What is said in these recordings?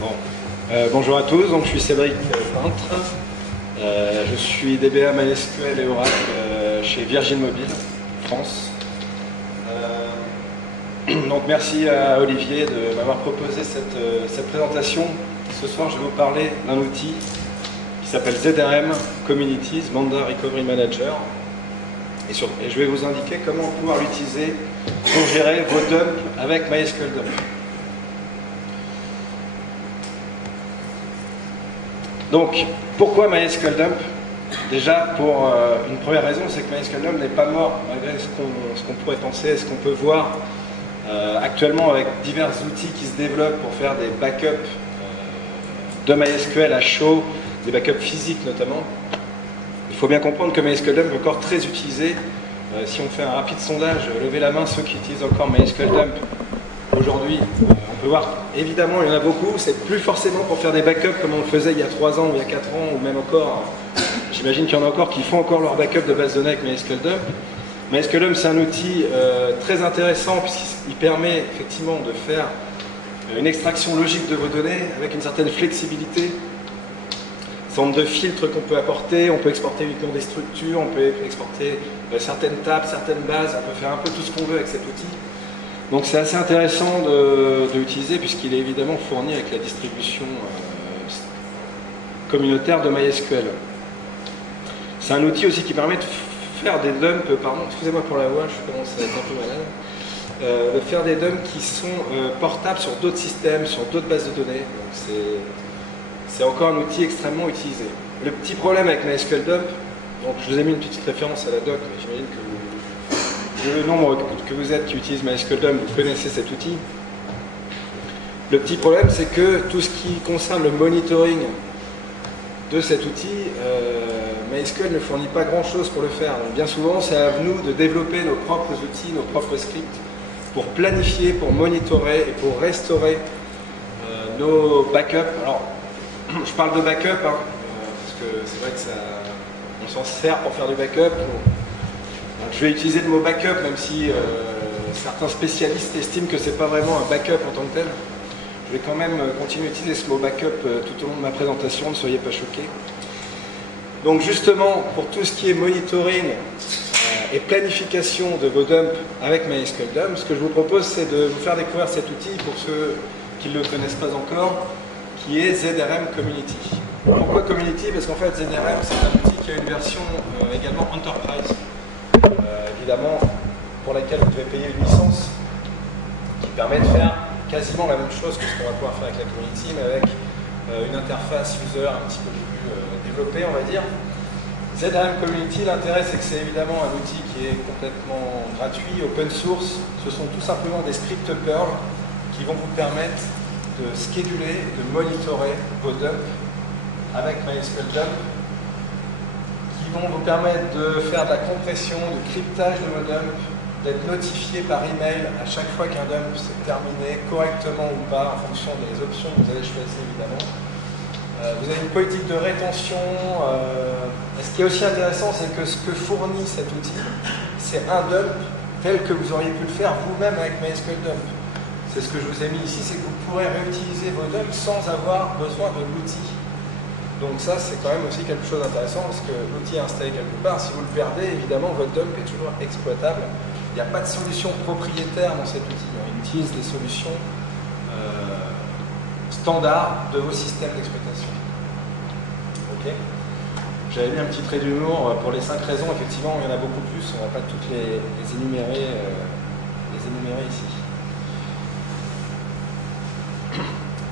Bon. Bonjour à tous, donc, je suis Cédric Peintre. Je suis DBA MySQL et Oracle chez Virgin Mobile France. Donc merci à Olivier de m'avoir proposé cette présentation. Ce soir, je vais vous parler d'un outil qui s'appelle ZRM Communities, Manda Recovery Manager. Et je vais vous indiquer comment pouvoir l'utiliser pour gérer vos dumps avec MySQL Dump. Donc, pourquoi MySQL Dump? Déjà, pour une première raison, c'est que MySQL Dump n'est pas mort, malgré ce qu'on pourrait penser, ce qu'on peut voir actuellement avec divers outils qui se développent pour faire des backups de MySQL à chaud, des backups physiques notamment. Il faut bien comprendre que MySQL Dump est encore très utilisé. Si on fait un rapide sondage, levez la main ceux qui utilisent encore MySQL Dump aujourd'hui. On peut voir, évidemment, il y en a beaucoup. C'est plus forcément pour faire des backups comme on le faisait il y a 3 ans ou il y a 4 ans, ou même encore. J'imagine qu'il y en a encore qui font encore leur backup de base de données avec MySQL Dump. MySQL Dump, c'est un outil très intéressant puisqu'il permet effectivement de faire une extraction logique de vos données avec une certaine flexibilité. Un certain nombre de filtres qu'on peut apporter, on peut exporter uniquement des structures, on peut exporter certaines tables, certaines bases, on peut faire un peu tout ce qu'on veut avec cet outil. Donc c'est assez intéressant de l'utiliser puisqu'il est évidemment fourni avec la distribution communautaire de MySQL. C'est un outil aussi qui permet de faire des dumps, pardon, excusez-moi pour la voix, je commence à être un peu malade, de faire des dumps qui sont portables sur d'autres systèmes, sur d'autres bases de données. Donc c'est encore un outil extrêmement utilisé. Le petit problème avec MySQL Dump, donc je vous ai mis une petite référence à la doc, mais j'imagine que le nombre que vous êtes qui utilise MySQL Dump, vous connaissez cet outil. Le petit problème, c'est que tout ce qui concerne le monitoring de cet outil, MySQL ne fournit pas grand-chose pour le faire. Donc bien souvent, c'est à nous de développer nos propres outils, nos propres scripts, pour planifier, pour monitorer et pour restaurer nos backups. Alors, je parle de backup, parce que c'est vrai que on s'en sert pour faire du backup. Donc, je vais utiliser le mot backup, même si certains spécialistes estiment que c'est pas vraiment un backup en tant que tel. Je vais quand même continuer à utiliser ce mot backup tout au long de ma présentation, ne soyez pas choqués. Donc justement, pour tout ce qui est monitoring et planification de vos dumps avec MySQL Dump, ce que je vous propose, c'est de vous faire découvrir cet outil pour ceux qui ne le connaissent pas encore, qui est ZRM Community. Pourquoi Community? Parce qu'en fait ZRM c'est un outil qui a une version également Enterprise, évidemment pour laquelle vous devez payer une licence qui permet de faire quasiment la même chose que ce qu'on va pouvoir faire avec la Community, mais avec une interface user un petit peu plus développée, on va dire. ZRM Community, l'intérêt c'est que c'est évidemment un outil qui est complètement gratuit, open source. Ce sont tout simplement des scripts Perl qui vont vous permettre de scheduler, de monitorer vos dumps avec MySQL Dump, qui vont vous permettre de faire de la compression, du cryptage de vos dumps, d'être notifié par email à chaque fois qu'un dump s'est terminé, correctement ou pas, en fonction des options que vous avez choisies évidemment. Vous avez une politique de rétention. Et ce qui est aussi intéressant, c'est que ce que fournit cet outil, c'est un dump tel que vous auriez pu le faire vous-même avec MySQL Dump. C'est ce que je vous ai mis ici, c'est que vous pourrez réutiliser vos dumps sans avoir besoin de l'outil. Donc ça, c'est quand même aussi quelque chose d'intéressant, parce que l'outil est installé quelque part. Si vous le perdez, évidemment, votre dump est toujours exploitable. Il n'y a pas de solution propriétaire dans cet outil. Il utilise des solutions standards de vos systèmes d'exploitation. Ok. J'avais mis un petit trait d'humour pour les 5 raisons. Effectivement, il y en a beaucoup plus. On ne va pas toutes les énumérer ici.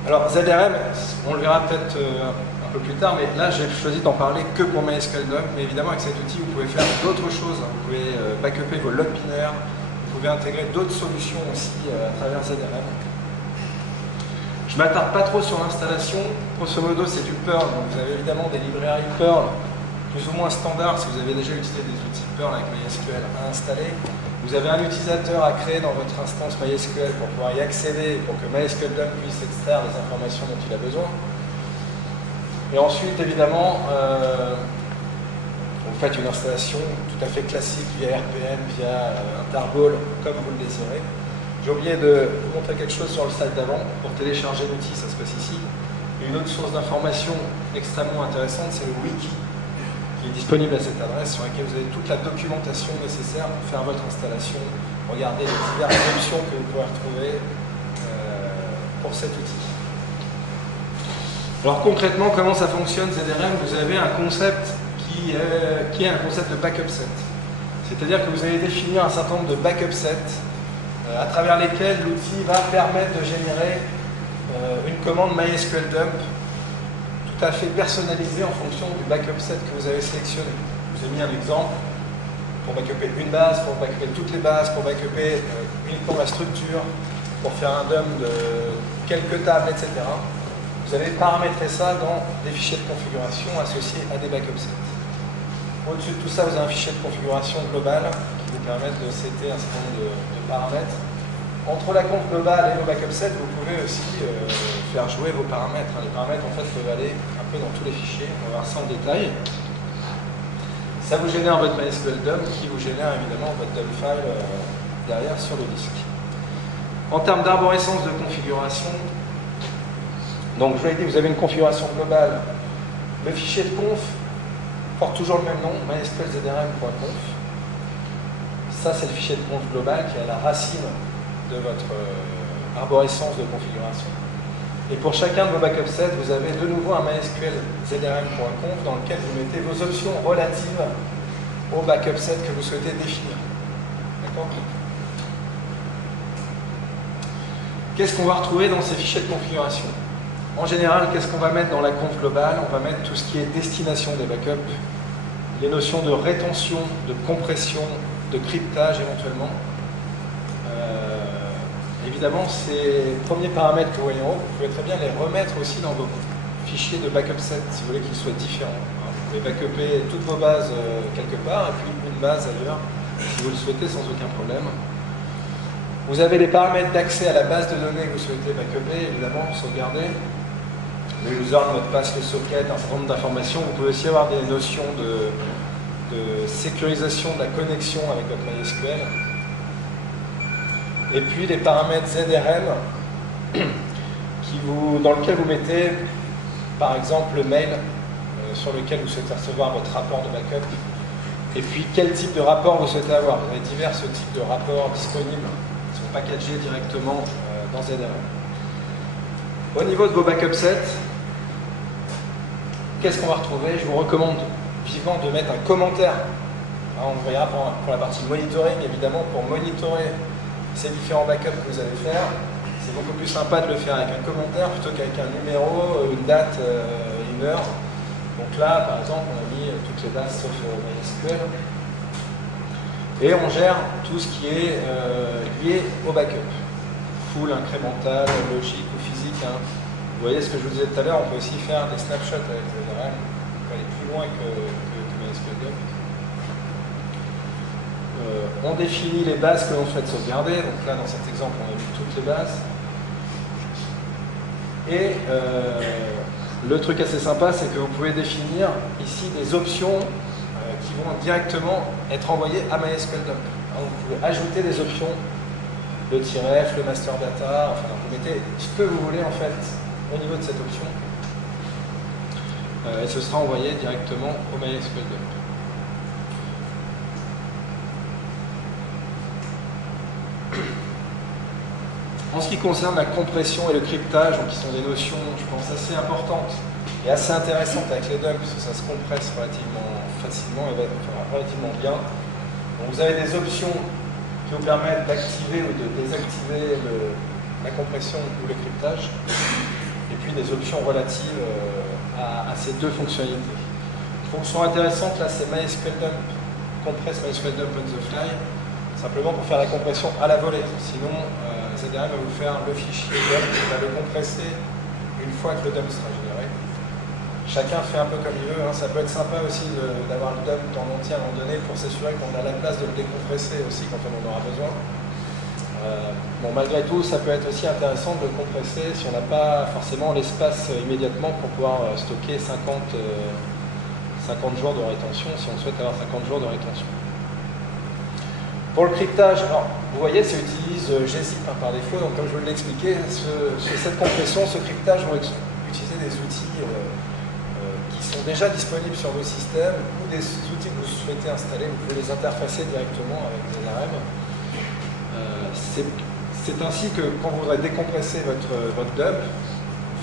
Alors ZRM, on le verra peut-être un peu plus tard, mais là j'ai choisi d'en parler que pour MySQL Dump. Mais évidemment avec cet outil vous pouvez faire d'autres choses. Vous pouvez backuper vos logs binaires, vous pouvez intégrer d'autres solutions aussi à travers ZRM. Je ne m'attarde pas trop sur l'installation. Grosso modo c'est du Perl, donc vous avez évidemment des librairies Perl plus ou moins standards si vous avez déjà utilisé des outils Perl avec MySQL à installer. Vous avez un utilisateur à créer dans votre instance MySQL pour pouvoir y accéder, pour que MySQL Dump puisse extraire les informations dont il a besoin. Et ensuite, évidemment, vous faites une installation tout à fait classique via RPM, via un tarball, comme vous le désirez. J'ai oublié de vous montrer quelque chose sur le slide d'avant. Pour télécharger l'outil, ça se passe ici. Et une autre source d'information extrêmement intéressante, c'est le wiki, qui est disponible à cette adresse, sur laquelle vous avez toute la documentation nécessaire pour faire votre installation, regarder les diverses options que vous pouvez retrouver pour cet outil. Alors concrètement, comment ça fonctionne ZRM? Vous avez un concept qui est un concept de backup set. C'est-à-dire que vous allez définir un certain nombre de backup sets à travers lesquels l'outil va permettre de générer une commande MySQL dump tout à fait personnalisée en fonction du backup set que vous avez sélectionné. Je vous ai mis un exemple pour backuper une base, pour backuper toutes les bases, pour backuper uniquement la structure, pour faire un dump de quelques tables, etc. Vous allez paramétrer ça dans des fichiers de configuration associés à des backup sets. Au-dessus de tout ça, vous avez un fichier de configuration global qui vous permet de setter un certain nombre de paramètres. Entre la compte globale et le backup set, vous pouvez aussi faire jouer vos paramètres. Les paramètres, en fait, peuvent aller un peu dans tous les fichiers. On va voir ça en détail. Ça vous génère votre MySQL dump qui vous génère évidemment votre dump file derrière sur le disque. En termes d'arborescence de configuration, donc je vous l'ai dit, vous avez une configuration globale. Le fichier de conf porte toujours le même nom, mysqlzrm.conf. Ça, c'est le fichier de conf global qui est à la racine de votre arborescence de configuration. Et pour chacun de vos backup sets, vous avez de nouveau un mysqlzrm.conf dans lequel vous mettez vos options relatives au backup set que vous souhaitez définir. D'accord ? Qu'est-ce qu'on va retrouver dans ces fichiers de configuration? En général, qu'est-ce qu'on va mettre dans la conf globale? On va mettre tout ce qui est destination des backups, les notions de rétention, de compression, de cryptage éventuellement. Évidemment, ces premiers paramètres que vous voyez en haut, vous pouvez très bien les remettre aussi dans vos fichiers de backup set, si vous voulez qu'ils soient différents. Vous pouvez backuper toutes vos bases quelque part, et puis une base ailleurs, si vous le souhaitez, sans aucun problème. Vous avez les paramètres d'accès à la base de données que vous souhaitez backuper, évidemment, sauvegarder. Le user, le mot de passe, le socket, un certain nombre d'informations. Vous pouvez aussi avoir des notions de sécurisation de la connexion avec votre MySQL. Et puis les paramètres ZRM dans lequel vous mettez, par exemple, le mail sur lequel vous souhaitez recevoir votre rapport de backup. Et puis quel type de rapport vous souhaitez avoir. Vous avez divers types de rapports disponibles qui sont packagés directement dans ZRM. Au niveau de vos backup sets, qu'est-ce qu'on va retrouver? Je vous recommande vivement de mettre un commentaire. On verra pour la partie monitoring, évidemment, pour monitorer ces différents backups que vous allez faire. C'est beaucoup plus sympa de le faire avec un commentaire plutôt qu'avec un numéro, une date, une heure. Donc là, par exemple, on a mis toutes les bases sauf MySQL. Et on gère tout ce qui est lié au backup. Full, incrémental, logique ou physique. Vous voyez ce que je vous disais tout à l'heure, on peut aussi faire des snapshots avec le ZRM. On peut aller plus loin que MySQL dump. On définit les bases que l'on souhaite sauvegarder. Donc là, dans cet exemple, on a vu toutes les bases. Et le truc assez sympa, c'est que vous pouvez définir ici des options qui vont directement être envoyées à MySQL dump. Vous pouvez ajouter des options, le -f, le master data, enfin vous mettez ce que vous voulez en fait au niveau de cette option. Et ce sera envoyé directement au MySQL dump. En ce qui concerne la compression et le cryptage, qui sont des notions, je pense, assez importantes et assez intéressantes avec les dumps, parce que ça se compresse relativement facilement et relativement bien. Donc vous avez des options qui vous permettent d'activer ou de désactiver la compression ou le cryptage, et puis des options relatives à ces deux fonctionnalités. Fonction intéressante, là, c'est MySQL dump, compresse MySQL dump on the fly, simplement pour faire la compression à la volée. Sinon, ZRM va vous faire le fichier dump et va le compresser une fois que le dump sera généré. Chacun fait un peu comme il veut. Ça peut être sympa aussi d'avoir le dump en entier à un moment donné pour s'assurer qu'on a la place de le décompresser aussi quand on en aura besoin. Bon, malgré tout, ça peut être aussi intéressant de le compresser si on n'a pas forcément l'espace immédiatement pour pouvoir stocker 50 jours de rétention, si on souhaite avoir 50 jours de rétention. Pour le cryptage, alors, Vous voyez, ça utilise gzip par défaut, donc comme je vous l'ai expliqué, cette compression, ce cryptage vont utiliser des outils qui sont déjà disponibles sur vos systèmes ou des outils que vous souhaitez installer, vous pouvez les interfacer directement avec ZRM. C'est ainsi que quand vous voudrez décompresser votre dump,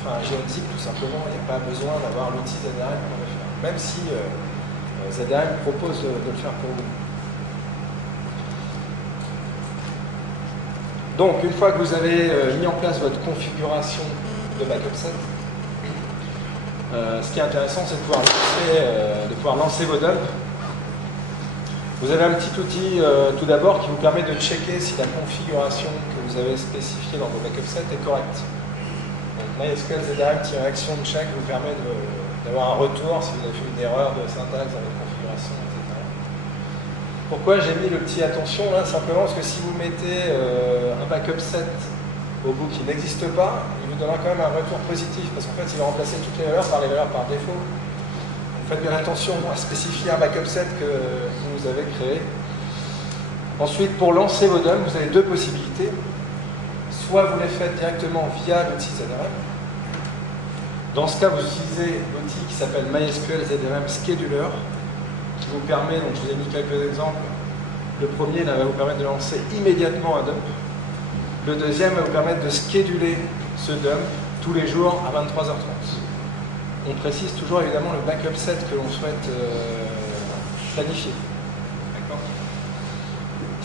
enfin un gzip tout simplement, il n'y a pas besoin d'avoir l'outil ZRM pour le faire, même si ZRM propose de le faire pour vous. Donc, une fois que vous avez mis en place votre configuration de backup set, ce qui est intéressant, c'est de pouvoir lancer vos dumps. Vous avez un petit outil tout d'abord qui vous permet de checker si la configuration que vous avez spécifiée dans vos backup sets est correcte. Donc, MySQL ZRM-action check vous permet d'avoir un retour si vous avez fait une erreur de syntaxe dans votre configuration, etc. Pourquoi j'ai mis le petit attention là? Simplement parce que si vous mettez un backup set au bout qui n'existe pas, il vous donnera quand même un retour positif parce qu'en fait il va remplacer toutes les valeurs par les valeurs par défaut. Donc faites bien attention à spécifier un backup set que vous avez créé. Ensuite, pour lancer vos dumps, vous avez deux possibilités. Soit vous les faites directement via l'outil ZRM. Dans ce cas, vous utilisez l'outil qui s'appelle MySQL ZRM Scheduler, qui vous permet, donc je vous ai mis quelques exemples. Le premier là, va vous permettre de lancer immédiatement un dump. Le deuxième va vous permettre de scheduler ce dump tous les jours à 23h30. On précise toujours évidemment le backup set que l'on souhaite planifier. D'accord ?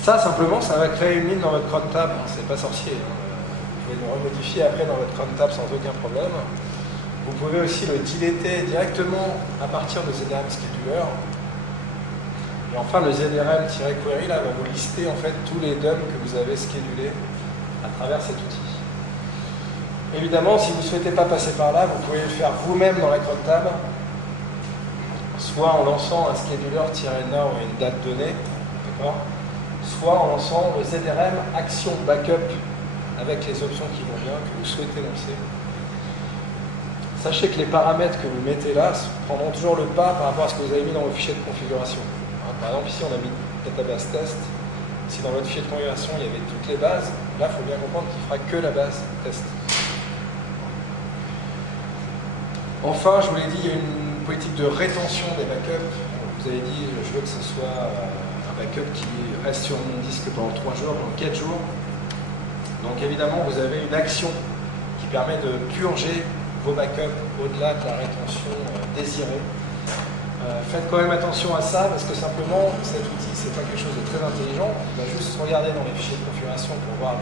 Ça, simplement, ça va créer une ligne dans votre cron tab. C'est pas sorcier. Vous pouvez le remodifier après dans votre cron tab sans aucun problème. Vous pouvez aussi le diléter directement à partir de ZRM Scheduler. Et enfin, le ZRM-query là, va vous lister en fait tous les dumps que vous avez schedulés à travers cet outil. Évidemment, si vous ne souhaitez pas passer par là, vous pouvez le faire vous-même dans la cron tab, soit en lançant un scheduler-now et une date donnée, soit en lançant le ZRM Action Backup avec les options qui vont bien, que vous souhaitez lancer. Sachez que les paramètres que vous mettez là prendront toujours le pas par rapport à ce que vous avez mis dans vos fichiers de configuration. Par exemple, ici on a mis database test. Si dans votre fichier de configuration il y avait toutes les bases, là il faut bien comprendre qu'il ne fera que la base test. Enfin, je vous l'ai dit, il y a une politique de rétention des backups. Vous avez dit, je veux que ce soit un backup qui reste sur mon disque pendant 3 jours, pendant 4 jours. Donc évidemment, vous avez une action qui permet de purger vos backups au-delà de la rétention désirée. Faites quand même attention à ça parce que simplement cet outil c'est pas quelque chose de très intelligent. Il va juste regarder dans les fichiers de configuration pour voir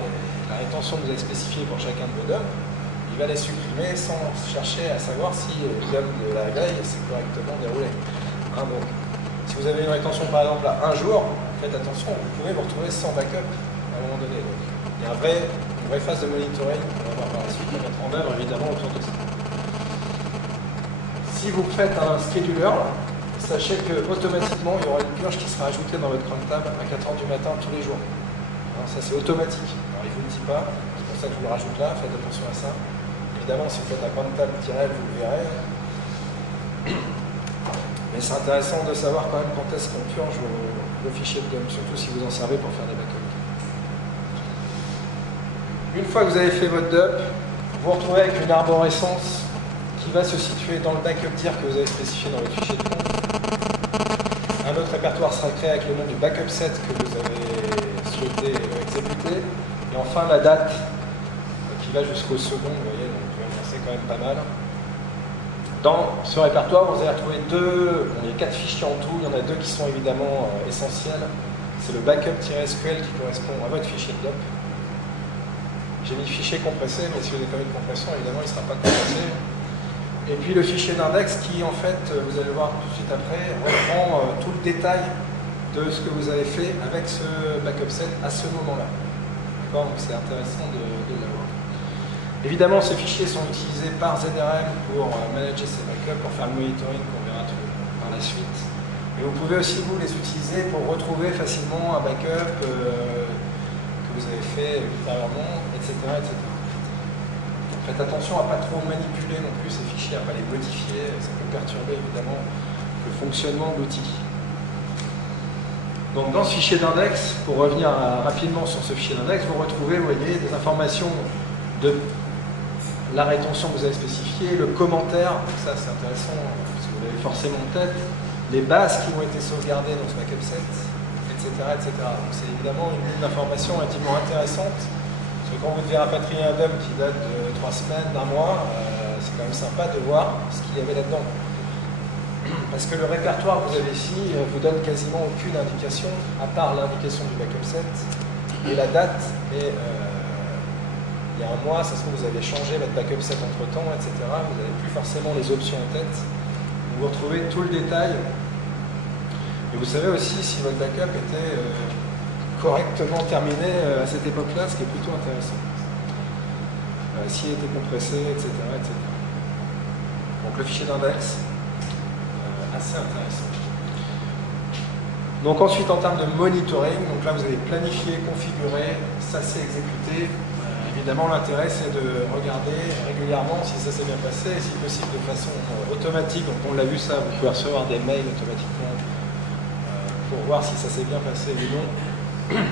la rétention que vous avez spécifiée pour chacun de vos dumps. Il va les supprimer sans chercher à savoir si le dump de la veille s'est correctement déroulé. Donc, si vous avez une rétention par exemple à 1 jour, faites attention, vous pouvez vous retrouver sans backup à un moment donné. Donc, il y a une vraie phase de monitoring qu'on va voir par la suite à mettre en œuvre évidemment autour de ça. Si vous faites un scheduler, sachez que automatiquement il y aura une purge qui sera ajoutée dans votre cron tab à 4h du matin tous les jours. Alors, ça c'est automatique. Alors, il ne vous le dit pas, c'est pour ça que je vous le rajoute là, faites attention à ça. Évidemment, si vous faites la cron tab tirel, vous le verrez. Mais c'est intéressant de savoir quand même quand est-ce qu'on purge vos fichiers de dump, surtout si vous en servez pour faire des backups. Une fois que vous avez fait votre dump, vous vous retrouvez avec une arborescence qui va se situer dans le backup dir que vous avez spécifié dans votre fichier de compte. Un autre répertoire sera créé avec le nom du backup set que vous avez souhaité exécuter. Et enfin la date qui va jusqu'au second, vous voyez, donc c'est quand même pas mal. Dans ce répertoire, vous allez retrouver il y a 4 fichiers en tout, il y en a 2 qui sont évidemment essentiels. C'est le backup-SQL qui correspond à votre fichier de dump. J'ai mis fichier compressé, mais si vous avez pas mis de compression, évidemment il ne sera pas compressé. Et puis le fichier d'index qui, en fait, vous allez voir tout de suite après, reprend tout le détail de ce que vous avez fait avec ce backup set à ce moment-là. D'accord ? Donc c'est intéressant de l'avoir. Évidemment, ces fichiers sont utilisés par ZRM pour manager ces backups, pour faire le monitoring qu'on verra par la suite. Mais vous pouvez aussi, vous, les utiliser pour retrouver facilement un backup que vous avez fait ultérieurement, etc., etc. Faites attention à ne pas trop manipuler non plus ces fichiers, à ne pas les modifier, ça peut perturber évidemment le fonctionnement de l'outil. Donc dans ce fichier d'index, pour revenir rapidement sur ce fichier d'index, vous retrouvez, vous voyez, des informations de la rétention que vous avez spécifiée, le commentaire, donc ça c'est intéressant parce que vous l'avez forcément en tête, les bases qui ont été sauvegardées dans ce backup set, etc. etc. Donc c'est évidemment une ligne d'information relativement intéressante, parce que quand vous devez rapatrier un DOM qui date de 3 semaines, d'un mois, c'est quand même sympa de voir ce qu'il y avait là-dedans. Parce que le répertoire que vous avez ici vous donne quasiment aucune indication, à part l'indication du backup set et la date, et il y a un mois, ça se trouve, vous avez changé votre backup set entre temps, etc. Vous n'avez plus forcément les options en tête. Vous retrouvez tout le détail. Et vous savez aussi si votre backup était correctement terminé à cette époque-là, ce qui est plutôt intéressant. S'il était compressé, etc., etc. Donc le fichier d'index, assez intéressant. Donc ensuite, en termes de monitoring, donc là vous avez planifié, configuré, ça s'est exécuté. Évidemment, l'intérêt, c'est de regarder régulièrement si ça s'est bien passé, et si possible de façon automatique. Donc, on l'a vu ça, vous pouvez recevoir des mails automatiquement pour voir si ça s'est bien passé ou non.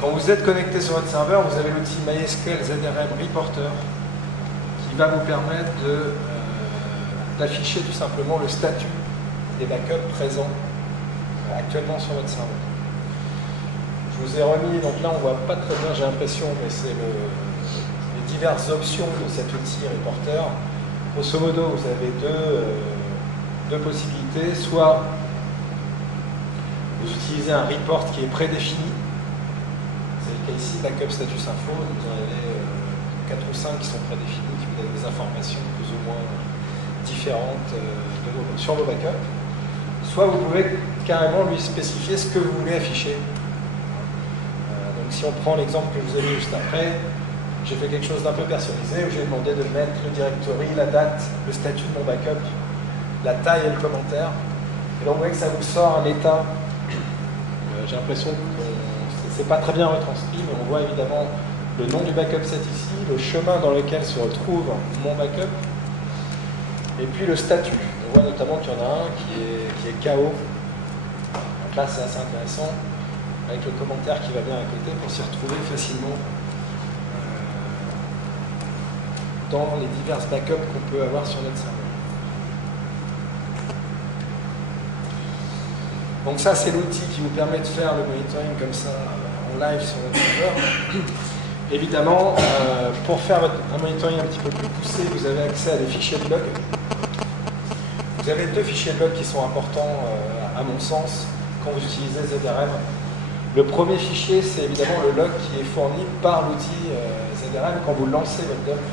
Quand vous êtes connecté sur votre serveur, vous avez l'outil MySQL ZRM Reporter qui va vous permettre d'afficher tout simplement le statut des backups présents actuellement sur votre serveur. Je vous ai remis, donc là on ne voit pas très bien, j'ai l'impression, mais c'est les diverses options de cet outil reporter. Grosso modo, vous avez deux possibilités. Soit vous utilisez un report qui est prédéfini. C'est le cas ici, Backup Status Info. Vous en avez 4 ou 5 qui sont prédéfinis, qui vous donnent des informations plus ou moins différentes sur vos backups. Soit vous pouvez carrément lui spécifier ce que vous voulez afficher. Si on prend l'exemple que je vous ai mis juste après, j'ai fait quelque chose d'un peu personnalisé où j'ai demandé de mettre le directory, la date, le statut de mon backup, la taille et le commentaire. Et donc vous voyez que ça vous sort un état. J'ai l'impression que c'est pas très bien retranscrit, mais on voit évidemment le nom du backup set ici, le chemin dans lequel se retrouve mon backup, et puis le statut. On voit notamment qu'il y en a un qui est KO. Donc là c'est assez intéressant, avec le commentaire qui va bien à côté pour s'y retrouver facilement dans les divers backups qu'on peut avoir sur notre serveur. Donc ça, c'est l'outil qui vous permet de faire le monitoring comme ça en live sur votre serveur. Évidemment, pour faire un monitoring un petit peu plus poussé, vous avez accès à des fichiers de log. Vous avez 2 fichiers de log qui sont importants, à mon sens, quand vous utilisez ZRM. Le premier fichier, c'est évidemment le log qui est fourni par l'outil ZRM quand vous lancez votre DOM,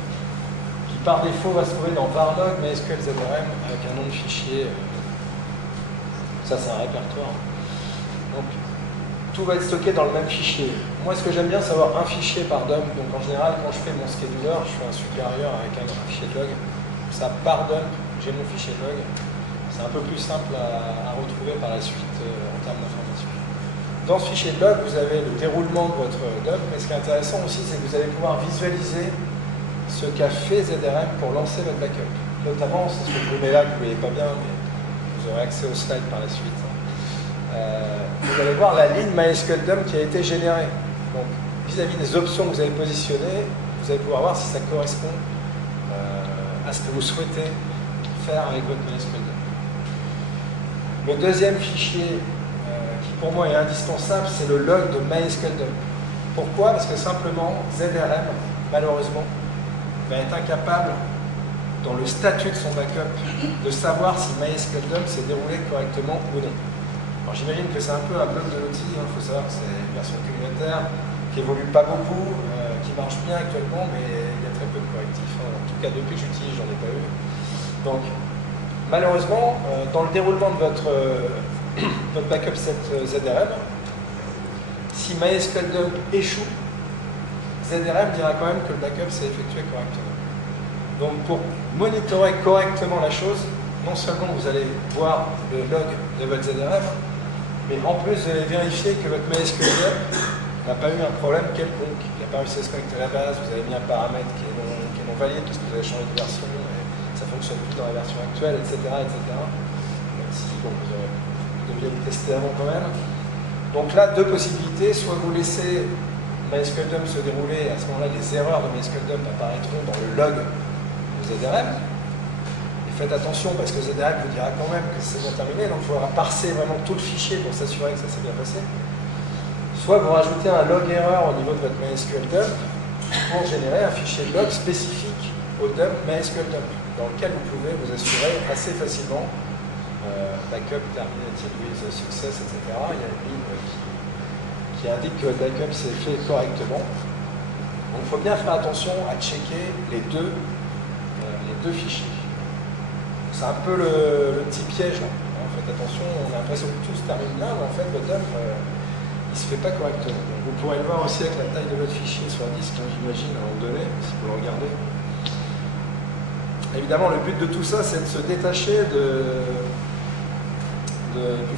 qui par défaut va se trouver dans varlog, mais SQL ZRM avec un nom de fichier. Ça, c'est un répertoire. Donc, tout va être stocké dans le même fichier. Moi, ce que j'aime bien, c'est avoir un fichier par DOM. Donc, en général, quand je fais mon scheduler, je fais un supérieur avec un fichier de log. Ça, par DOM, j'ai mon fichier de log. C'est un peu plus simple à retrouver par la suite en termes d'information. Dans ce fichier de log, vous avez le déroulement de votre DOM, mais ce qui est intéressant aussi, c'est que vous allez pouvoir visualiser ce qu'a fait ZRM pour lancer votre backup. Notamment, c'est ce que je vous mets là, que vous ne voyez pas bien, mais vous aurez accès aux slides par la suite. Vous allez voir la ligne MySQL DOM qui a été générée. Donc, vis-à-vis des options que vous avez positionnées, vous allez pouvoir voir si ça correspond à ce que vous souhaitez faire avec votre MySQL DOM. Le deuxième fichier pour moi est indispensable, c'est le log de MySQL DOM. Pourquoi? Parce que simplement, ZRM, malheureusement, va être incapable, dans le statut de son backup, de savoir si MySQL DOM s'est déroulé correctement ou non. Alors j'imagine que c'est un peu un bug de l'outil, il faut savoir que c'est une version communautaire, qui évolue pas beaucoup, qui marche bien actuellement, mais il y a très peu de correctifs. En tout cas, depuis que j'utilise, j'en ai pas eu. Donc, malheureusement, dans le déroulement de votre backup set ZRM, si MySQL DOM échoue, ZRM dira quand même que le backup s'est effectué correctement. Donc pour monitorer correctement la chose, non seulement vous allez voir le log de votre ZRM, mais en plus vous allez vérifier que votre MySQL DOM n'a pas eu un problème quelconque, qu'il n'a pas réussi à se connecter à la base, vous avez mis un paramètre qui est non valide parce que vous avez changé de version et ça ne fonctionne plus dans la version actuelle, etc. etc. Même si bon, vous aurez deviez le tester avant quand même. Donc là, deux possibilités, soit vous laissez MySQL dump se dérouler, et à ce moment-là, les erreurs de MySQL dump apparaîtront dans le log de ZRM. Et faites attention parce que ZRM vous dira quand même que c'est bien terminé, donc il faudra parser vraiment tout le fichier pour s'assurer que ça s'est bien passé. Soit vous rajoutez un log erreur au niveau de votre MySQL dump pour générer un fichier log spécifique au dump MySQL dump, dans lequel vous pouvez vous assurer assez facilement backup terminated with success, etc. Il y a une ligne qui indique que votre backup s'est fait correctement. Donc il faut bien faire attention à checker les deux fichiers. C'est un peu le petit piège là. Faites attention, on a l'impression que tout se termine bien, mais en fait votre dump il ne se fait pas correctement. Donc, vous pourrez le voir aussi avec la taille de votre fichier sur disque, hein, j'imagine, à un moment donné, si vous le regardez. Évidemment, le but de tout ça, c'est de se détacher du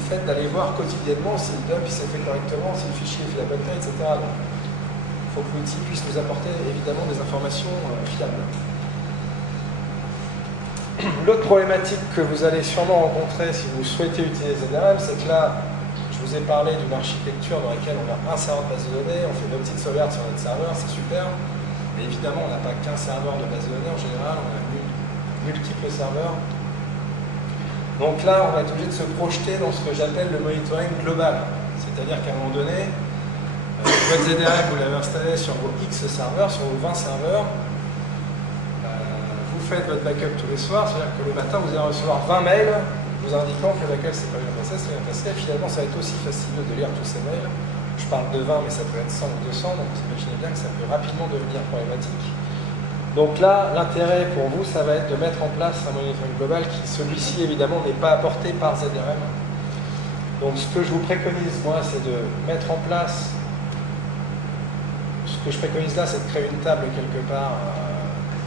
fait d'aller voir quotidiennement si le dump s'est fait correctement, si le fichier fait la bonne taille, etc. Donc, il faut que l'outil puisse nous apporter évidemment des informations fiables. L'autre problématique que vous allez sûrement rencontrer si vous souhaitez utiliser ZRM, c'est que là, je vous ai parlé d'une architecture dans laquelle on a un serveur de base de données, on fait nos petites sauvegardes sur notre serveur, c'est super. Mais évidemment, on n'a pas qu'un serveur de base de données en général, on a multiples serveurs. Donc là, on va être obligé de se projeter dans ce que j'appelle le monitoring global. C'est-à-dire qu'à un moment donné, votre ZRM, vous l'avez installé sur vos X serveurs, sur vos 20 serveurs. Vous faites votre backup tous les soirs, c'est-à-dire que le matin, vous allez recevoir 20 mails vous indiquant que le backup s'est pas bien passé, c'est bien passé. Et finalement, ça va être aussi fastidieux de lire tous ces mails. Je parle de 20, mais ça peut être 100 ou 200, donc vous imaginez bien que ça peut rapidement devenir problématique. Donc là, l'intérêt pour vous, ça va être de mettre en place un monitoring global qui, celui-ci, évidemment, n'est pas apporté par ZRM. Donc ce que je vous préconise, moi, c'est de mettre en place, ce que je préconise là, c'est de créer une table quelque part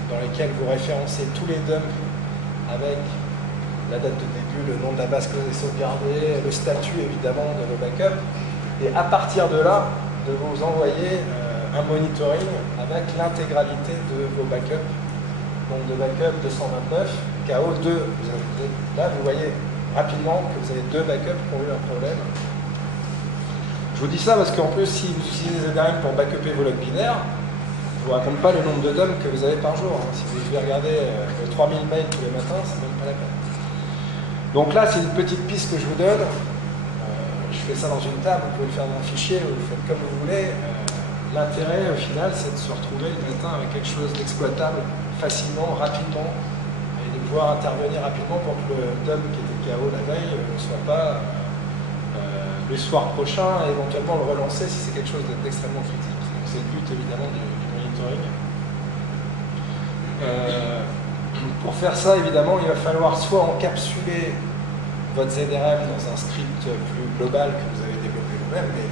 dans laquelle vous référencez tous les dumps avec la date de début, le nom de la base que vous avez sauvegardée, le statut, évidemment, de vos backups. Et à partir de là, de vous envoyer un monitoring avec l'intégralité de vos backups. Donc de backup 229, KO2, là vous voyez rapidement que vous avez deux backups qui ont eu un problème. Je vous dis ça parce qu'en plus, si vous utilisez ZRM pour backuper vos logs binaires, je ne vous raconte pas le nombre de dumps que vous avez par jour. Si vous devez regarder 3000 mails tous les matins, c'est même pas la peine. Donc là, c'est une petite piste que je vous donne. Je fais ça dans une table, vous pouvez le faire dans un fichier, vous le faites comme vous voulez. L'intérêt, au final, c'est de se retrouver le matin avec quelque chose d'exploitable facilement, rapidement, et de pouvoir intervenir rapidement pour que le dump qui était KO la veille ne soit pas le soir prochain et éventuellement le relancer si c'est quelque chose d'extrêmement critique. Donc c'est le but évidemment du monitoring. Pour faire ça, évidemment, il va falloir soit encapsuler votre ZRM dans un script plus global que vous avez développé vous-même, mais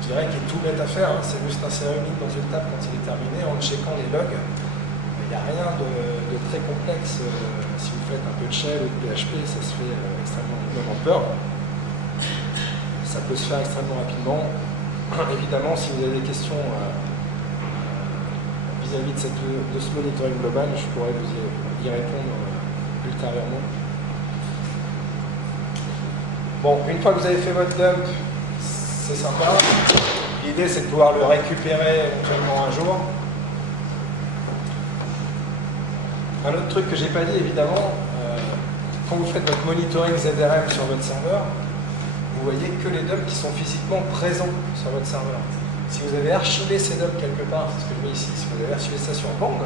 je dirais qu'il est tout bête à faire, hein. C'est juste insérer une ligne dans une table quand il est terminé en checkant les logs. Il n'y a rien de très complexe. Si vous faites un peu de shell ou de PHP, ça se fait extrêmement en peur. Ça peut se faire extrêmement rapidement. Évidemment, si vous avez des questions vis-à-vis de ce monitoring global, je pourrais vous y répondre ultérieurement. Bon, une fois que vous avez fait votre dump, c'est sympa. L'idée, c'est de pouvoir le récupérer éventuellement un jour. Un autre truc que j'ai pas dit, évidemment, quand vous faites votre monitoring ZRM sur votre serveur, vous voyez que les dumps qui sont physiquement présents sur votre serveur. Si vous avez archivé ces dumps quelque part, c'est ce que je mets ici, si vous avez archivé ça sur bande,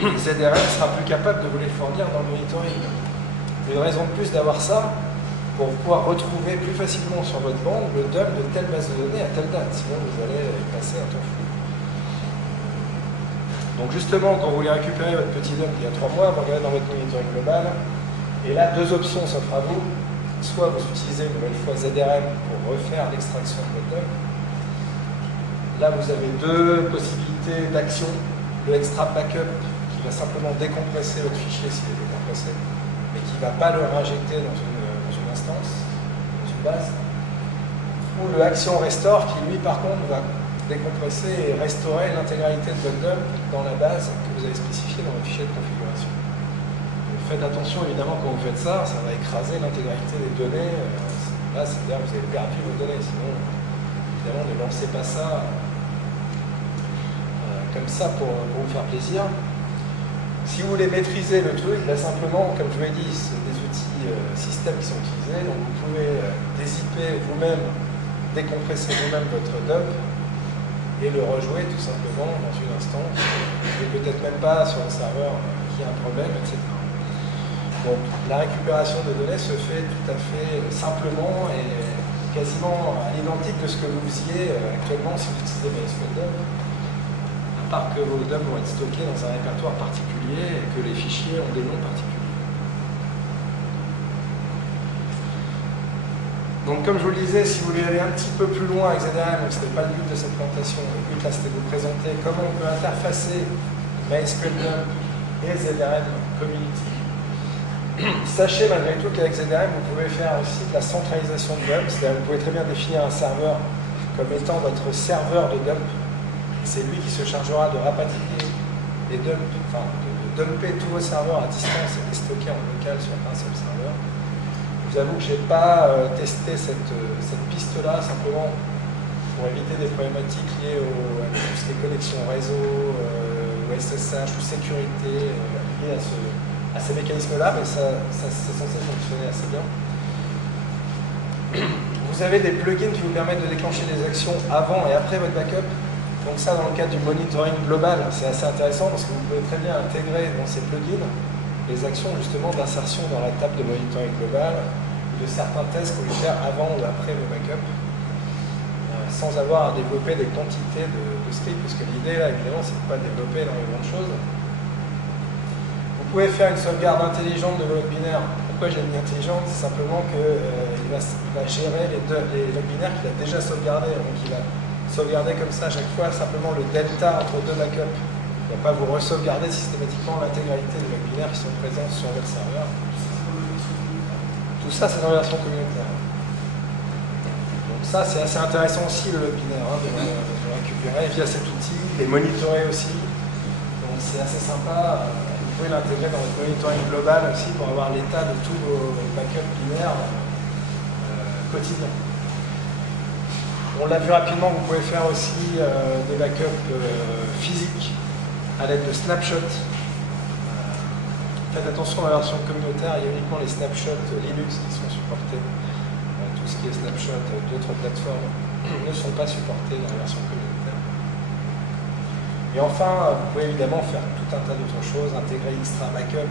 ZRM sera plus capable de vous les fournir dans le monitoring. Une raison de plus d'avoir ça, pour pouvoir retrouver plus facilement sur votre bande le dump de telle base de données à telle date, sinon vous allez y passer un temps fou. Donc justement, quand vous voulez récupérer votre petit dump il y a 3 mois, vous regardez dans votre monitoring global, et là, deux options s'offrent à vous. Soit vous utilisez une nouvelle fois ZRM pour refaire l'extraction de votre dump. Là, vous avez deux possibilités d'action. Le extra backup qui va simplement décompresser votre fichier s'il est décompressé, mais qui ne va pas le réinjecter dans une instance, dans une base, ou le action restore qui lui par contre va décompresser et restaurer l'intégralité de votre dump dans la base que vous avez spécifiée dans votre fichier de configuration. Donc faites attention évidemment quand vous faites ça, ça va écraser l'intégralité des données, Là, c'est-à-dire que vous avez perdu vos données. Sinon, évidemment, ne lancez pas ça comme ça pour vous faire plaisir. Si vous voulez maîtriser le truc, là, simplement, comme je vous l'ai dit, c'est des outils systèmes qui sont utilisés. Donc vous pouvez dézipper vous-même, décompresser vous-même votre dump et le rejouer tout simplement dans une instance, et peut-être même pas sur un serveur qui a un problème, etc. Donc la récupération de données se fait tout à fait simplement et quasiment à l'identique de ce que vous faisiez actuellement si vous utilisez MySQL Dump, à part que vos dumps vont être stockés dans un répertoire particulier et que les fichiers ont des noms particuliers. Donc comme je vous le disais, si vous voulez aller un petit peu plus loin avec ZRM, donc ce n'était pas le but de cette présentation, le but là c'était de vous présenter comment on peut interfacer MySQL Dump et ZRM Community. Sachez malgré tout qu'avec ZRM, vous pouvez faire aussi de la centralisation de dump, c'est-à-dire vous pouvez très bien définir un serveur comme étant votre serveur de dump. C'est lui qui se chargera de rapatrier les dumps, enfin de dumper tous vos serveurs à distance et les stocker en local sur un seul serveur. Je vous avoue que je n'ai pas testé cette piste-là, simplement pour éviter des problématiques liées à tout ce qui est connexion réseau, au SSH, ou sécurité, liées à ces mécanismes-là, mais ça c'est censé fonctionner assez bien. Vous avez des plugins qui vous permettent de déclencher des actions avant et après votre backup. Donc ça, dans le cadre du monitoring global, c'est assez intéressant parce que vous pouvez très bien intégrer dans ces plugins les actions justement d'insertion dans la table de monitoring global, de certains tests que vous pouvez faire avant ou après vos backups, sans avoir à développer des quantités de scripts, puisque l'idée là évidemment c'est de ne pas développer énormément de choses. Vous pouvez faire une sauvegarde intelligente de vos logs binaires. Pourquoi j'ai mis intelligente? C'est simplement qu'il va gérer les logs binaires qu'il a déjà sauvegardés, donc il va sauvegarder comme ça à chaque fois simplement le delta entre deux backups. Il ne va pas vous re-sauvegarder systématiquement l'intégralité des logs binaires qui sont présents sur votre serveur. Tout ça, c'est dans la version communautaire. Donc ça, c'est assez intéressant aussi, le log binaire, de le récupérer via cet outil, les monitorer aussi. Donc c'est assez sympa. Vous pouvez l'intégrer dans votre monitoring global aussi pour avoir l'état de tous vos backups binaires quotidiens. On l'a vu rapidement, vous pouvez faire aussi des backups physiques à l'aide de snapshots. Faites attention à la version communautaire, il y a uniquement les snapshots Linux qui sont supportés. Tout ce qui est snapshot d'autres plateformes ne sont pas supportés dans la version communautaire. Et enfin, vous pouvez évidemment faire tout un tas d'autres choses, intégrer extra backup,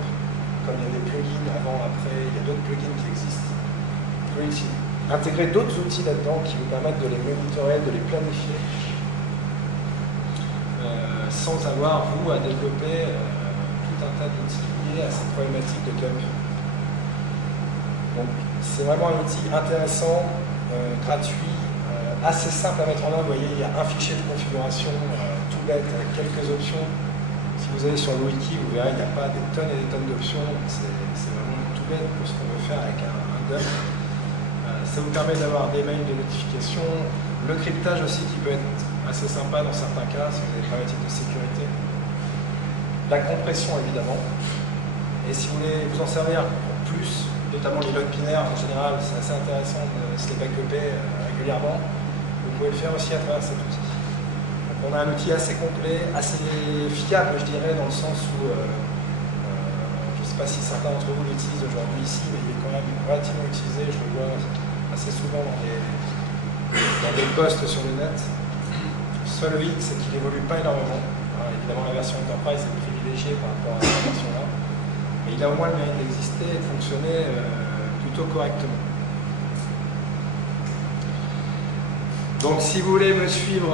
comme il y a des plugins avant, après, il y a d'autres plugins qui existent. Vous pouvez ici intégrer d'autres outils là-dedans qui vous permettent de les monitorer, de les planifier, sans avoir, vous, à développer tout un tas d'outils liés à ces problématiques de dump. Donc, c'est vraiment un outil intéressant, gratuit, assez simple à mettre en œuvre. Vous voyez, il y a un fichier de configuration tout bête avec quelques options. Si vous allez sur le wiki, vous verrez, il n'y a pas des tonnes et des tonnes d'options. C'est vraiment tout bête pour ce qu'on veut faire avec un dump. Ça vous permet d'avoir des mails de notification, le cryptage aussi qui peut être assez sympa dans certains cas si vous avez des problématiques de sécurité. La compression évidemment. Et si vous voulez vous en servir pour plus, notamment les logs binaires en général, c'est assez intéressant de se les backuper régulièrement. Vous pouvez le faire aussi à travers cet outil. Donc on a un outil assez complet, assez fiable je dirais, dans le sens où je ne sais pas si certains d'entre vous l'utilisent aujourd'hui ici, mais il est quand même relativement utilisé, je le vois assez souvent dans des posts sur le net. Seul hic, c'est qu'il n'évolue pas énormément. Alors, évidemment, la version Enterprise est privilégiée par rapport à cette version-là. Mais il a au moins le mérite d'exister et de fonctionner plutôt correctement. Donc si vous voulez me suivre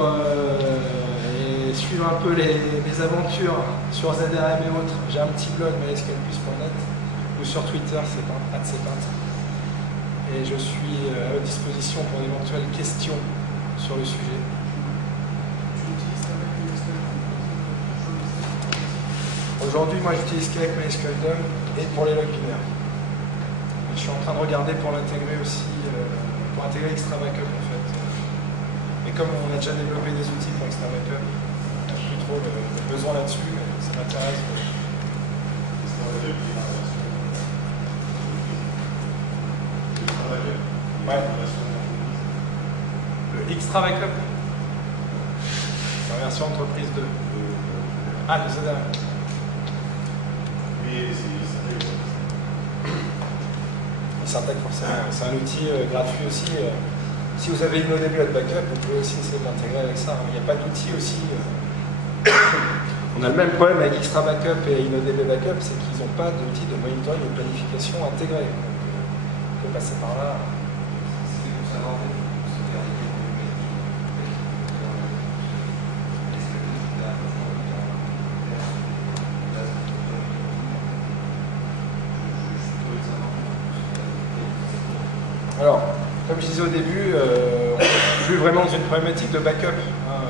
et suivre un peu mes aventures sur ZRM et autres, j'ai un petit blog mysqlplus.net ou sur Twitter, c'est @cpint. Et je suis à votre disposition pour d'éventuelles questions sur le sujet. Aujourd'hui, moi j'utilise qu'avec MySQL Dump et pour les logs binaires. Je suis en train de regarder pour l'intégrer aussi, pour intégrer Extra Backup en fait. Mais comme on a déjà développé des outils pour Extra Backup, on n'a plus trop de besoin là-dessus, mais ça m'intéresse. Ouais. Le Extra Backup. La version entreprise 2. Ah, le ZRM. Oui, Syntec forcément. C'est un outil gratuit aussi. Si vous avez InnoDB Backup, vous pouvez aussi essayer de l'intégrer avec ça. Il n'y a pas d'outil aussi. On a le même problème avec Extra Backup et InnoDB Backup, c'est qu'ils n'ont pas d'outil de monitoring et de planification intégré. Donc, on peut passer par là. Alors, comme je disais au début, on n'est plus vraiment dans une problématique de backup.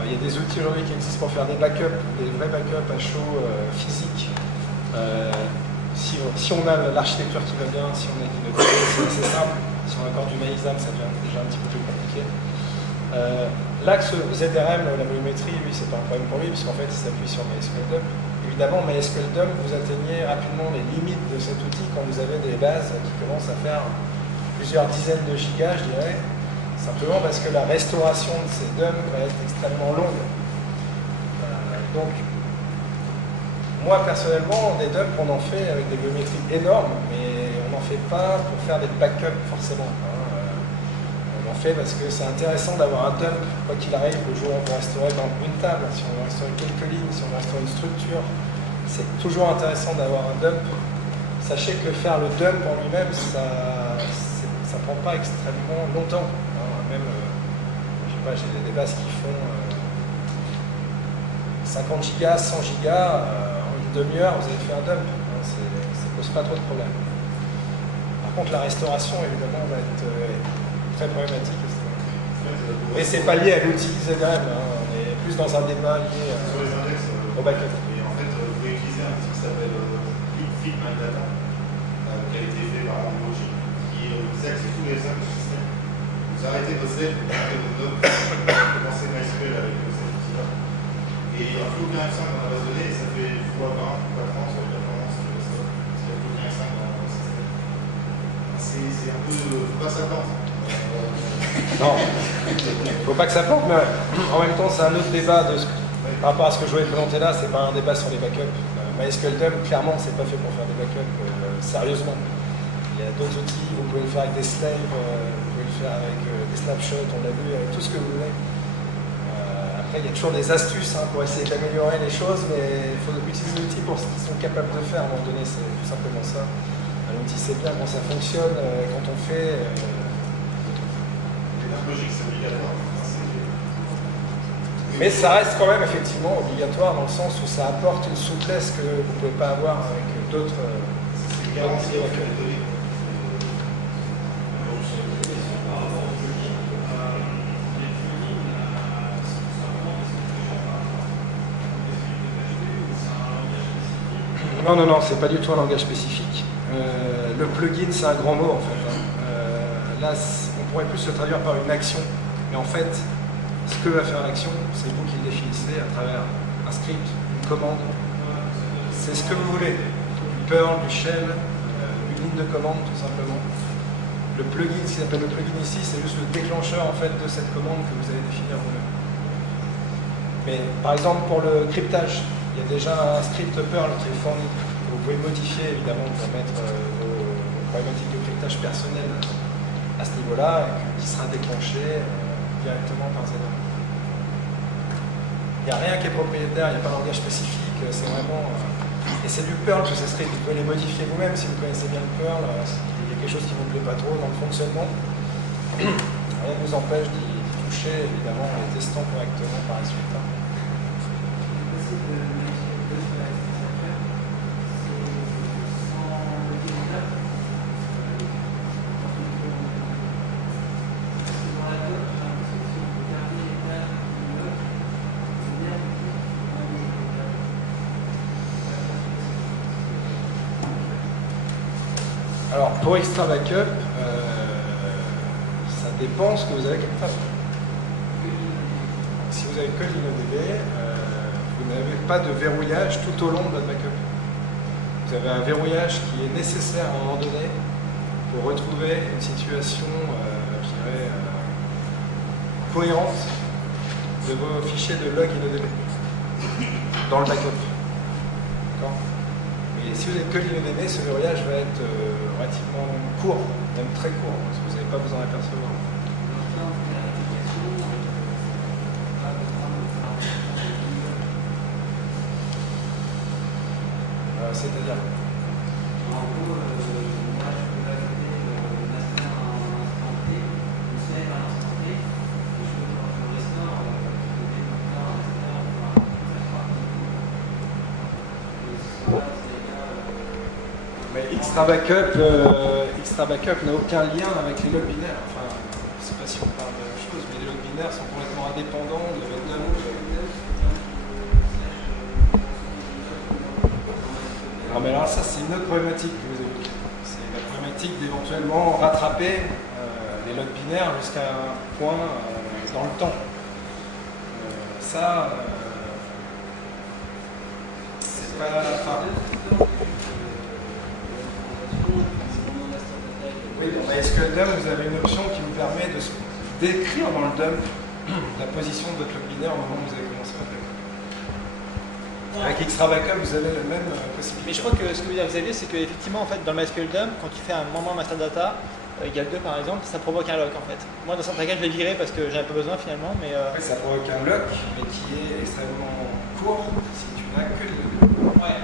Il y a des outils aujourd'hui qui existent pour faire des backups, des vrais backups à chaud physiques. Si on a l'architecture qui va bien, si on a du Node.js, c'est assez simple. Si on a encore du MyXAM, ça devient déjà un petit peu plus compliqué. L'axe ZRM, la volumétrie, lui, c'est pas un problème pour lui, puisqu'en fait, il s'appuie sur MySQL Dump. Évidemment, MySQL Dump, vous atteignez rapidement les limites de cet outil quand vous avez des bases qui commencent à faire plusieurs dizaines de gigas, je dirais, simplement parce que la restauration de ces dumps va être extrêmement longue. Donc, moi personnellement, des dumps, on en fait avec des volumétries énormes, mais on n'en fait pas pour faire des backups forcément. On en fait parce que c'est intéressant d'avoir un dump, quoi qu'il arrive, le jour où on veut restaurer par exemple une table, si on veut restaurer quelques lignes, si on veut restaurer une structure, c'est toujours intéressant d'avoir un dump. Sachez que faire le dump en lui-même, ça prend pas extrêmement longtemps. Même, je sais pas, j'ai des bases qui font 50 gigas, 100 gigas, en une demi-heure, vous avez fait un dump. Ça pose pas trop de problèmes. Par contre, la restauration, évidemment, va être très problématique. Mais c'est pas lié à l'outil ZRM, on est plus dans un débat lié sur les index, au backup. Et en fait, vous pouvez utiliser un outil qui s'appelle Fit My Data, qui a été fait par Android, qui vous accède tous les axes du système. Vous arrêtez votre save, vous arrêtez votre doc, vous commencez MySQL avec cet outil-là. Et il y a un flux F5 dans la base de données, et ça fait x20, x30 sur les performances de votre stock. Parce qu'il y a un flux F5 dans le système. C'est un peu. Faut pas s'attendre. Non, il ne faut pas que ça plante, mais en même temps, c'est un autre débat par rapport à ce que je voulais présenter là, c'est pas un débat sur les backups. MySQL Dump, clairement, c'est pas fait pour faire des backups, sérieusement. Il y a d'autres outils, vous pouvez le faire avec des slaves, vous pouvez le faire avec des snapshots, on l'a vu, avec tout ce que vous voulez. Après, il y a toujours des astuces pour essayer d'améliorer les choses, mais il faut utiliser l'outil pour ce qu'ils sont capables de faire. À un moment donné, c'est tout simplement ça. L'outil, c'est bien quand ça fonctionne, quand on fait. Logique, c'est obligatoire. Mais ça reste quand même effectivement obligatoire dans le sens où ça apporte une souplesse que vous ne pouvez pas avoir avec d'autres. C'est garanti avec les données. Non, c'est pas du tout un langage spécifique. Le plugin, c'est un grand mot en fait. Là, on pourrait plus le traduire par une action, mais en fait, ce que va faire l'action, c'est vous qui le définissez à travers un script, une commande. C'est ce que vous voulez. Du Perl, du Shell, une ligne de commande tout simplement. Le plugin, ce qu'il appelle le plugin ici, c'est juste le déclencheur en fait de cette commande que vous allez définir vous-même. Mais par exemple, pour le cryptage, il y a déjà un script Perl qui est fourni. Vous pouvez modifier évidemment pour mettre vos problématiques de cryptage personnel à ce niveau-là, et qui sera déclenché directement par ZRM. Il n'y a rien qui est propriétaire, il n'y a pas de langage spécifique, c'est vraiment... et c'est du Perl que ce serait, vous pouvez les modifier vous-même si vous connaissez bien le Perl, s'il y a quelque chose qui ne vous plaît pas trop dans le fonctionnement, rien ne vous empêche d'y toucher, évidemment, en les testant correctement par la suite. Alors, pour Extra Backup, ça dépend ce que vous avez comme table. Si vous avez que l'InnoDB, vous n'avez pas de verrouillage tout au long de votre backup. Vous avez un verrouillage qui est nécessaire à un moment donné pour retrouver une situation qui dirais, cohérente de vos fichiers de log InnoDB dans le backup. D'accord. Et si vous n'avez que l'InnoDB, ce verrouillage va être relativement court, même très court, parce que vous n'allez pas vous en apercevoir. C'est-à-dire en gros, moi je peux ajouter le master à un instant T, le save à l'instant T, et je peux le restore, le développeur à l'extérieur pour faire partie du coup. Et ça, c'est là. Mais Extra Backup n'a aucun lien avec les logs binaires. Enfin, je ne sais pas si on parle de la même chose, mais les logs binaires sont complètement indépendants de votre DOM. Non mais alors ça c'est une autre problématique que vous évoquez. C'est la problématique d'éventuellement rattraper les logs binaires jusqu'à un point dans le temps. C'est pas... Enfin, oui, dans MySQL DOM, vous avez une option qui vous permet d'écrire dans le DOM la position de votre log binaire au moment où vous avez commencé votre backup. Avec Extra Backup, vous avez la même possibilité. Mais je crois que ce que vous dire Xavier, c'est qu'effectivement, en fait, dans le MySQL DOM, quand tu fais un moment master data égale 2 par exemple, ça provoque un lock en fait. Moi, dans certains cas, je l'ai viré parce que j'en avais pas besoin finalement, mais. Après, ça provoque un lock, mais qui est extrêmement court si tu n'as que les deux. Ouais.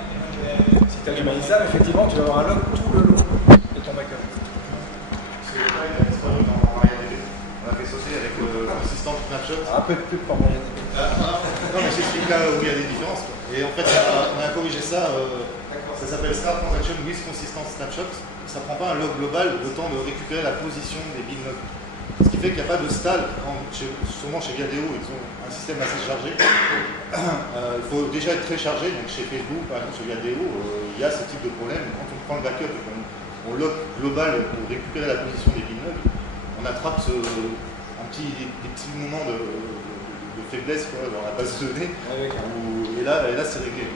Si tu as du MySQL, effectivement, tu vas avoir un lock tout le long de ton backup. Parce que là, il a disparu dans MariaDB. On a fait sauter avec Consistent Snapshot. Un peu de pub pour MariaDB. Non, mais j'explique là où il y a des différences. Et en fait, on a corrigé ça. Ça s'appelle Start Transaction with Consistent Snapshot. Ça ne prend pas un log global, le temps de récupérer la position des bin logs. Ce qui fait qu'il n'y a pas de stall. Souvent chez Viadeo, ils ont un système assez chargé. Il faut déjà être très chargé. Donc chez Facebook, par exemple, chez Viadeo, il y a ce type de problème. Quand on prend le backup et qu'on log global pour récupérer la position des bin logs, on attrape des petits moments de faiblesse quoi, dans la base de données. Et là c'est réglé.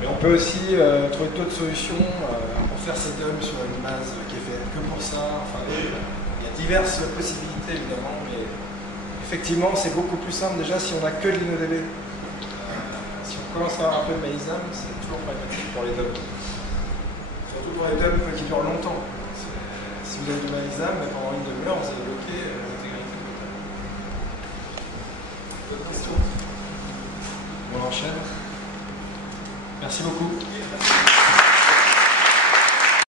Mais on peut aussi trouver d'autres solutions pour faire ces DOM sur une base qui est faite que pour ça. Enfin, il y a diverses possibilités évidemment, mais effectivement c'est beaucoup plus simple déjà si on n'a que l'InnoDB. Si on commence à avoir un peu de MySAM, c'est toujours problématique pour les DOM. Surtout pour les DOM qui durent longtemps. Si vous avez du MySAM, pendant une demi-heure, vous allez bloquer l'intégralité de votre DOM. D'autres questions? On enchaîne. Merci beaucoup.